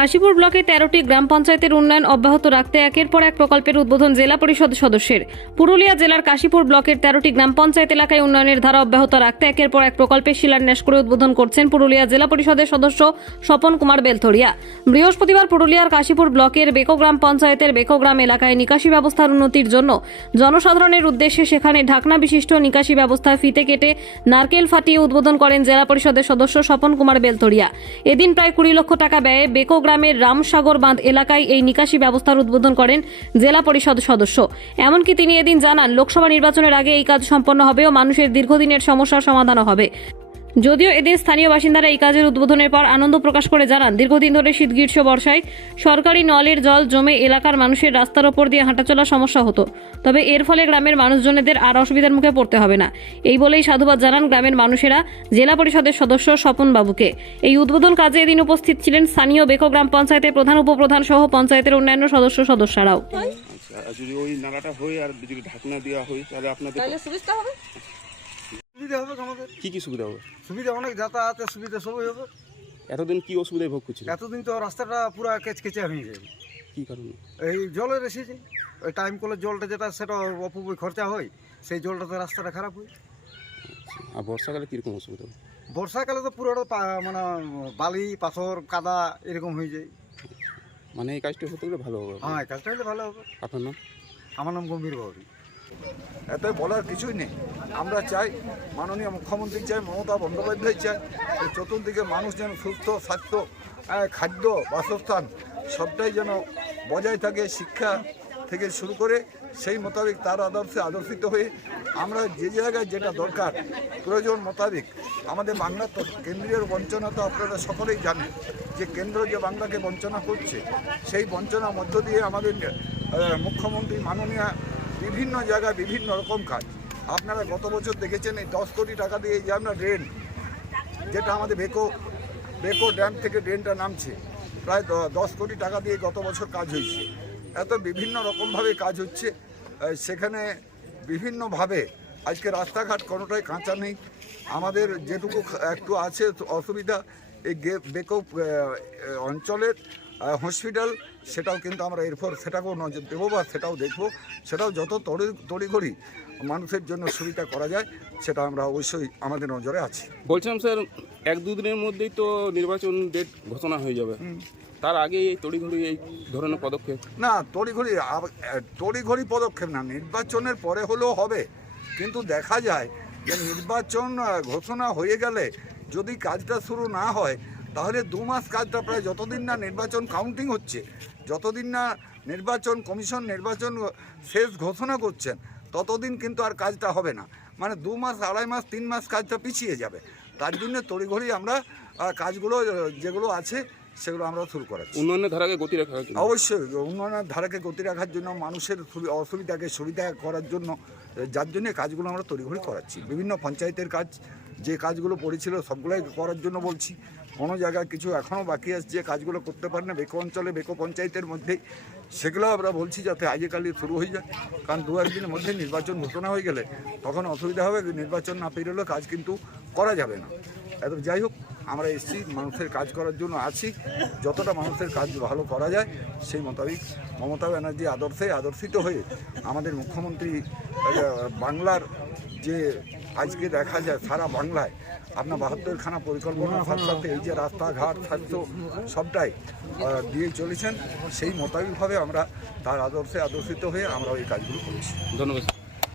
কাশীপুর ব্লকে 13টি গ্রাম পঞ্চায়েতের উন্নয়ন অব্যাহত রাখতে একের পর এক প্রকল্পের উদ্বোধন জেলা পরিষদ সদস্যের। পুরুলিয়া জেলার কাশীপুর ব্লকের 13টি গ্রাম পঞ্চায়েত এলাকায় উন্নয়নের ধারা অব্যাহত রাখতে একের পর এক প্রকল্পের শিলান্যাস করে উদ্বোধন করছেন পুরুলিয়া জেলা পরিষদের সদস্য স্বপন কুমার বেলথরিয়া। বৃহস্পতিবার পুরুলিয়ার কাশীপুর ব্লকের বেকো গ্রাম পঞ্চায়েতের বেকো গ্রাম এলাকায় নিকাশি ব্যবস্থার উন্নতির জন্য জনসাধারণের উদ্দেশ্যে সেখানে ঢাকনা বিশিষ্ট নিকাশি ব্যবস্থা ফিতে কেটে নারকেল ফাটিয়ে উদ্বোধন করেন জেলা পরিষদের সদস্য স্বপন কুমার বেলথরিয়া। এদিন প্রায় 20 লক্ষ টাকা ব্যয়ে বেকো গ্রামের রামসাগর বাঁধ এলাকায় এই নিকাশি ব্যবস্থার উদ্বোধন করেন জেলা পরিষদ সদস্য। এমনকি তিনি এদিন জানান, লোকসভা নির্বাচনের আগে এই কাজ সম্পন্ন হবে ও মানুষের দীর্ঘদিনের সমস্যার সমাধানও হবে। যদিও এদিন স্থানীয় বাসিন্দারা এই কাজের উদ্বোধনের পর আনন্দ প্রকাশ করে জানান, দীর্ঘদিন ধরে শীত গ্রীষ্ম বর্ষায় সরকারি নলের জল জমে এলাকার মানুষের রাস্তার ওপর দিয়ে হাঁটাচলা সমস্যা হতো। তবে এর ফলে গ্রামের মানুষজনেদের আর অসুবিধার মুখে পড়তে হবে না। এই বলেই সাধুবাদ জানান গ্রামের মানুষেরা জেলা পরিষদের সদস্য স্বপন বাবুকে। এই উদ্বোধন কাজে এদিন উপস্থিত ছিলেন স্থানীয় বেকো গ্রাম পঞ্চায়েতের প্রধান উপপ্রধান সহ পঞ্চায়েতের অন্যান্য সদস্যরাও। যদি ওই নালাটা হয় আর যদি ঢাকনা দেওয়া হয় তাহলে আপনাদের সুবিধা হবে। সুবিধা হবে আমাদের। কি কি সুবিধা হবে? সুবিধা অনেক, যাতায়াতের সুবিধা সবই হবে। এতদিন কি অসুবিধায় ভোগ করছিল? এতদিন তো রাস্তাটা পুরো কেচকেচে হয়ে যায়। কি কারণে? এই জলের এসেছে, ওই টাইম কলের জলটা যেটা সেটা অপব্যয় খরচা হয়, সেই জলটাতে রাস্তাটা খারাপ হয়। আর বর্ষাকালে কিরকম অসুবিধা হবে? বর্ষাকালে তো পুরোটা মানে বালি পাথর কাদা এরকম হয়ে যায়। মানে এই কাজটা হতে গেলে ভালো হবে। হ্যাঁ, এই কাজটা হলে ভালো হবে। আপনার নাম? আমার নাম গম্ভীর বাবুরি। এত বলার কিছুই নেই। আমরা চাই, মাননীয় মুখ্যমন্ত্রী চাই, মমতা বন্দ্যোপাধ্যায় চাই, যে চতুর্দিকে মানুষ যেন সুস্থ স্বাস্থ্য, খাদ্য, বাসস্থান সবটাই যেন বজায় থাকে, শিক্ষা থেকে শুরু করে সেই মোতাবেক তার আদর্শে আদর্শিত হয়ে আমরা যে জায়গায় যেটা দরকার প্রয়োজন মোতাবেক আমাদের বাংলার তো কেন্দ্রীয় বঞ্চনা তো আপনারা সকলেই জানেন, যে কেন্দ্র যে বাংলাকে বঞ্চনা করছে, সেই বঞ্চনার মধ্য দিয়ে আমাদের মুখ্যমন্ত্রী মাননীয় বিভিন্ন জায়গায় বিভিন্ন রকম কাজ। আপনারা গত বছর দেখেছেন এই 10 কোটি টাকা দিয়ে যে আমরা ড্রেন, যেটা আমাদের বেকো ড্যাম থেকে ড্রেনটা নামছে, প্রায় 10 কোটি টাকা দিয়ে গত বছর কাজ হয়েছে। এত বিভিন্ন রকমভাবে কাজ হচ্ছে, সেখানে বিভিন্নভাবে আজকে রাস্তাঘাট কোনোটাই কাঁচা নেই। আমাদের যেটুকু একটু আছে অসুবিধা, এই বেকো অঞ্চলের হসপিটাল, সেটাও কিন্তু আমরা এরপর সেটাকেও নজর দেবো বা সেটাও দেখব, সেটাও যত তড়িঘড়ি মানুষের জন্য সুবিধা করা যায় সেটা আমরা অবশ্যই আমাদের নজরে আছি। বলছিলাম স্যার, 1-2 দিনের মধ্যেই তো নির্বাচন ডেট ঘোষণা হয়ে যাবে, তার আগে এই তড়িঘড়ি এই ধরনের পদক্ষেপ? না, তড়িঘড়ি পদক্ষেপ না, নির্বাচনের পরে হলেও হবে, কিন্তু দেখা যায় যে নির্বাচন ঘোষণা হয়ে গেলে যদি কাজটা শুরু না হয় তাহলে 2 মাস কাজটা, প্রায় যতদিন না নির্বাচন কাউন্টিং হচ্ছে, যতদিন না নির্বাচন কমিশন নির্বাচন শেষ ঘোষণা করছেন, ততদিন কিন্তু আর কাজটা হবে না। মানে 2 মাস, 2.5 মাস, 3 মাস কাজটা পিছিয়ে যাবে। তার জন্য তড়িঘড়ি আমরা কাজগুলো যেগুলো আছে সেগুলো আমরা শুরু করাচ্ছি। উন্নয়নের ধারাকে গতি রাখা অবশ্যই উন্নয়নের ধারাকে গতি রাখার জন্য, মানুষের অসুবিধাকে সুবিধা করার জন্য, যার জন্য কাজগুলো আমরা তড়িঘড়ি করাচ্ছি। বিভিন্ন পঞ্চায়েতের কাজ, যে কাজগুলো পড়েছিল সবগুলোই করার জন্য বলছি। কোনো জায়গায় কিছু এখনও বাকি আছে যে কাজগুলো করতে পারে না বেকো অঞ্চলে, বেকো পঞ্চায়েতের মধ্যেই, সেগুলো আমরা বলছি যাতে আজকালই শুরু হয়ে যায়। কারণ 2-1 দিনের মধ্যে নির্বাচন ঘোষণা হয়ে গেলে তখন অসুবিধা হবে, নির্বাচন না পেরোলে কাজ কিন্তু করা যাবে না। এত যাই হোক, আমরা এসছি মানুষের কাজ করার জন্য আছি, যতটা মানুষের কাজ ভালো করা যায় সেই মোতাবেক মমতা ব্যানার্জি আদর্শে আদর্শিত হয়ে আমাদের মুখ্যমন্ত্রী বাংলার যে আজকে দেখা যায় সারা বাংলায় আপনার 72খানা পরিকল্পনার সাথে সাথে এই যে রাস্তাঘাট, স্বাস্থ্য সবটাই দিয়ে চলেছেন, সেই মোতাবেকভাবে আমরা তার আদর্শে আদর্শিত হয়ে আমরা এই কাজগুলো করছি। ধন্যবাদ।